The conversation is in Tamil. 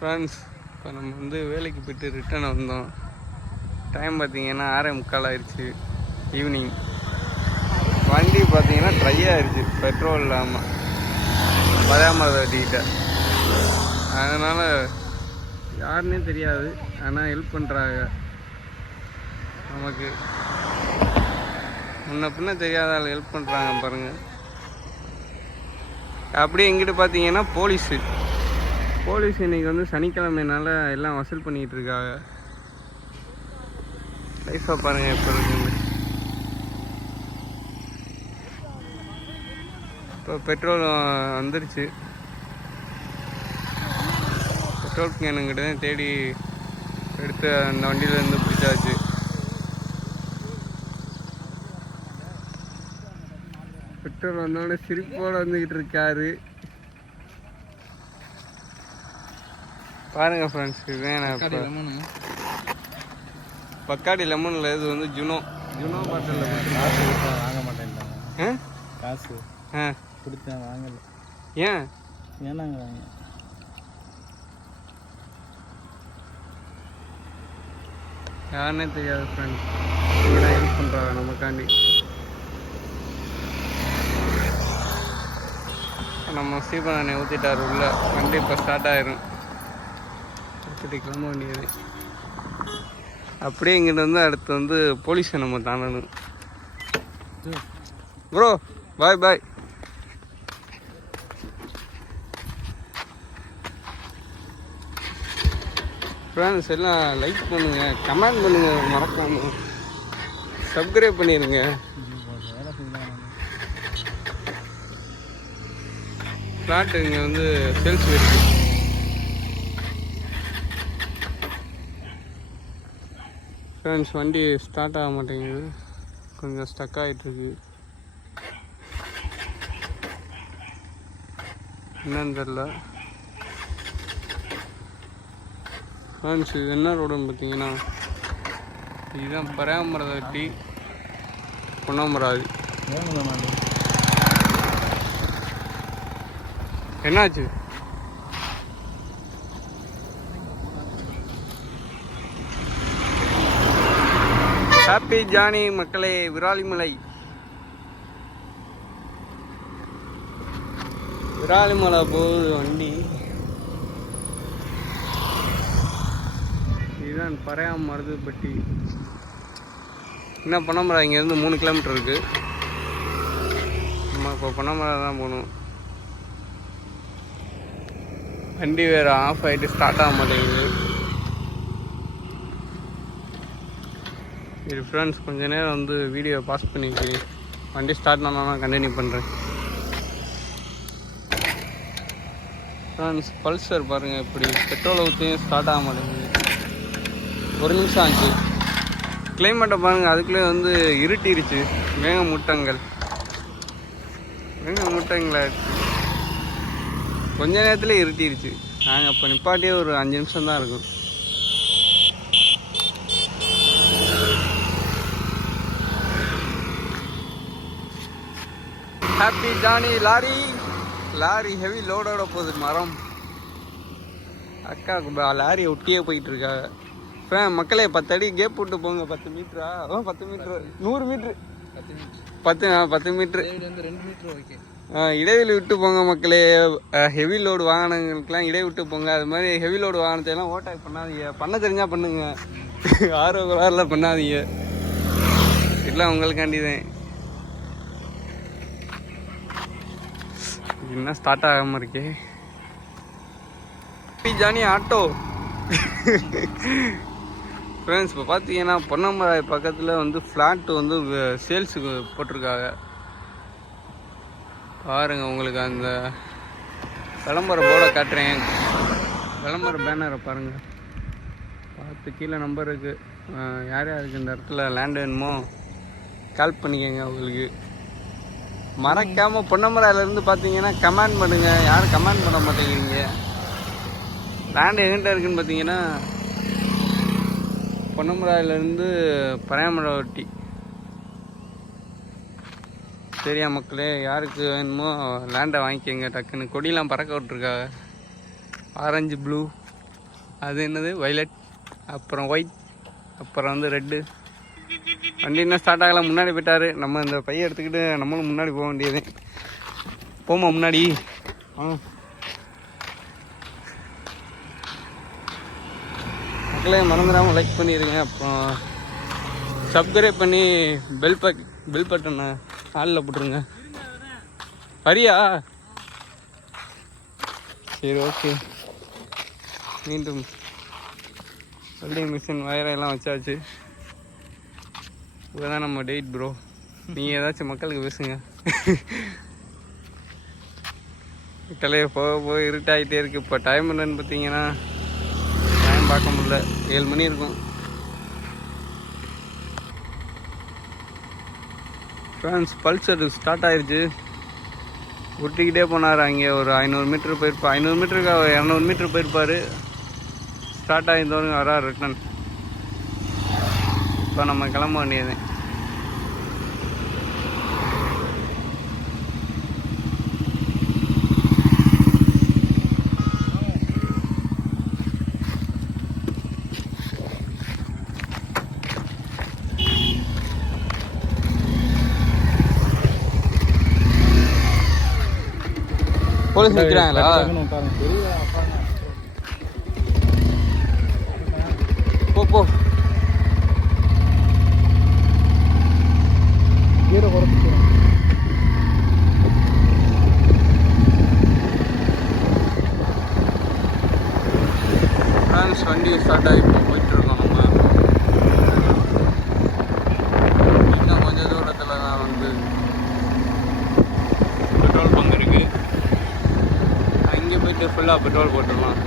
ஃப்ரெண்ட்ஸ், இப்போ நம்ம வந்து வேலைக்கு போய்ட்டு ரிட்டர்ன் வந்தோம். டைம் பார்த்தீங்கன்னா 6:45 ஆயிடுச்சு ஈவினிங். வண்டி பார்த்தீங்கன்னா ட்ரை ஆயிடுச்சு, பெட்ரோல் இல்லாமல் பராமரிக்கிட்ட. அதனால் யாருன்னே தெரியாது, ஆனால் ஹெல்ப் பண்ணுறாங்க நமக்கு. முன்ன பின்ன தெரியாத ஆள் ஹெல்ப் பண்ணுறாங்க பாருங்கள். அப்படியே எங்கிட்ட பார்த்தீங்கன்னா போலீஸ் இன்னைக்கு வந்து சனிக்கிழமைனால எல்லாம் வசூல் பண்ணிகிட்டு இருக்காங்க. லைஃபாக பாருங்கள் எப்போ இருக்குன்னு. இப்போ பெட்ரோல் வந்துருச்சு. பெட்ரோல் கேனுங்கிட்ட தான் தேடி எடுத்து அந்த வண்டியிலேருந்து பிடிச்சாச்சு. பெட்ரோல் வந்தோடனே சிரிப்போடு வந்துக்கிட்டு இருக்காரு பாருங்க ஃப்ரெண்ட்ஸ். இதுதான் பக்காடி லெமனில். இது வந்து ஜுனோ பாட்டில். காசு வாங்க மாட்டேன்ட்டாங்க. காசு கொடுத்தேன், வாங்கல. ஏன்னாங்க வாங்க. யாருன்னே தெரியாது ஃப்ரெண்ட்ஸ். இங்கே ஹெல்ப் பண்ணுறாங்க நமக்காண்டி. நம்ம சீபனை ஊற்றிட்டார் உள்ள. வண்டி இப்போ ஸ்டார்ட் ஆயிரும். கிளம்ப வேண்டியது. அப்படியே இங்கிட்ட வந்து அடுத்து வந்து போலீஸை நம்ம தாண்டணும். Bro bye. ஃப்ரெண்ட்ஸ் எல்லாம் லைக் பண்ணுங்கள், கமெண்ட் பண்ணுங்கள், மறக்காம சப்ஸ்கிரைப் பண்ணிடுங்க. ஃப்ளாட் இங்கே வந்து சேல்ஸ் இருக்குது. ஃப்ரெண்ட்ஸ், வண்டி ஸ்டார்ட் ஆக மாட்டேங்குது, கொஞ்சம் ஸ்டக் ஆகிட்டுருக்கு. என்னன்னு தெரில. ஃப்ரெண்ட்ஸ், இது என்ன ரோடுன்னு பார்த்தீங்கன்னா, இதுதான் பராமரதட்டி பொன்னமராதி. என்னாச்சு? ஹாப்பி ஜானி மக்களே. விராலிமலை போகுது வண்டி. இதுதான் பராமரதப்பட்டி. என்ன பொன்னமரா இங்கேருந்து 3 கிலோமீட்டர் இருக்குது. நம்ம இப்போ பொன்னமரா தான் போகணும். வண்டி வேறு ஆஃப் ஆகிட்டு ஸ்டார்ட் ஆக மாட்டேங்குது. இது ஃப்ரெண்ட்ஸ், கொஞ்சம் நேரம் வந்து வீடியோ பாஸ் பண்ணிட்டு வண்டி ஸ்டார்ட் ஆனால் கண்டினியூ பண்ணுறேன். ஃப்ரெண்ட்ஸ், பல்சர் பாருங்கள், இப்படி பெட்ரோலை ஊற்றியும் ஸ்டார்ட் ஆக மாட்டேங்குது. 1 நிமிஷம் ஆச்சு. கிளைமேட்டை பாருங்கள், அதுக்குள்ளே வந்து இருட்டிருச்சு. மேகமூட்டங்களாச்சு. கொஞ்ச நேரத்தில் இருட்டிருச்சு. நாங்கள் இப்போ நிப்பாட்டியே ஒரு 5 நிமிஷம் தான் இருக்கும். Happy Johnny. லாரி ஹெவி லோடோட போகுது. மரம் அக்கா லாரியை ஒட்டியே போயிட்டு இருக்காங்க. மக்களே 10 அடி கேப் விட்டு போங்க. 10 மீட்டரா? 10 metre, 100 metre, 10 metre, 2 metre. Okay, இடைவெளி விட்டு போங்க மக்களே. ஹெவி லோடு வாகனங்களுக்கெல்லாம் இடை விட்டு போங்க. அது மாதிரி ஹெவி லோடு வாகனத்தையெல்லாம் ஓட்டாக் பண்ணாதீங்க. பண்ண தெரிஞ்சா பண்ணுங்க, ஆர்வம் பண்ணாதீங்க. இதெல்லாம் உங்களுக்காண்டி தான். என்ன ஸ்டார்ட் ஆகாமல் இருக்கே. Johnny auto. ஃப்ரெண்ட்ஸ், இப்போ பார்த்தீங்கன்னா பொன்னமராதி பக்கத்தில் வந்து ஃப்ளாட் வந்து சேல்ஸுக்கு போட்டிருக்காங்க. பாருங்கள், உங்களுக்கு அந்த விளம்பர போர்டை காட்டுறேன். விளம்பர பேனரை பாருங்கள், பார்த்து கீழே நம்பர் இருக்குது. யார் யாருக்கு இந்த இடத்துல லேண்ட் வேணுமோ கால் பண்ணிக்கோங்க. உங்களுக்கு மறக்காமல் பொன்னமராதிலேருந்து பார்த்தீங்கன்னா கமெண்ட் பண்ணுங்கள். யாரும் கமெண்ட் பண்ண மாட்டேங்கிறீங்க. லேண்ட் எங்கிட்ட இருக்குதுன்னு பார்த்தீங்கன்னா பொன்னமராதிலேருந்து பராமரவட்டி. சரியா மக்களே, யாருக்கு வேணுமோ லேண்டை வாங்கிக்கோங்க. டக்குன்னு கொடியெலாம் பறக்க விட்ருக்காங்க. ஆரஞ்சு ப்ளூ அது என்னது வைலட், அப்புறம் ஒயிட், அப்புறம் வந்து ரெட்டு. வண்டி இன்னும் ஸ்டார்ட் ஆகலாம், முன்னாடி போயிட்டாரு. நம்ம இந்த பையை எடுத்துக்கிட்டு நம்மளும் முன்னாடி போக வேண்டியது. போமா முன்னாடி. மக்களே மறந்துடாமல் லைக் பண்ணிடுங்க, அப்புறம் சப்ஸ்கிரைப் பண்ணி பெல் பட்டனை ஆளில் போட்டுருங்க. வரியா? சரி, ஓகே. மீண்டும் வெல்டிங் மிஷின் வயரெல்லாம் வச்சாச்சு. இதுதான் நம்ம டேட் ப்ரோ. நீங்கள் ஏதாச்சும் மக்களுக்கு பேசுங்க. தலையை போக இருட்டாகிட்டே இருக்குது. இப்போ டைம் என்னன்னு பார்த்தீங்கன்னா, டைம் பார்க்க முடியல, 7 மணி இருக்கும். ஃப்ரெண்ட்ஸ், பல்சர் ஸ்டார்ட் ஆயிடுச்சு. ஒட்டிக்கிட்டே போனார். அங்கே ஒரு 500 மீட்ரு போயிருப்பார். 500 மீட்டருக்கு 200 மீட்ரு போயிருப்பார். ஸ்டார்ட் ஆகிருந்தோன்னு வரா ரிட்டன். இப்போ நம்ம கிளம்ப வேண்டியது. போலீஸ் நிற்கிறாங்களா? போ ஃப்ரெண்ட்ஸ், வண்டி ஸ்டார்ட் ஆகி இப்போ போயிட்டுருக்கோம். நம்ம இன்னும் கொஞ்சம் தூரத்தில் தான் வந்து பெட்ரோல் பங்க் இருக்குது. அங்கே போயிட்டு ஃபுல்லாக பெட்ரோல் போட்டுடலாம்.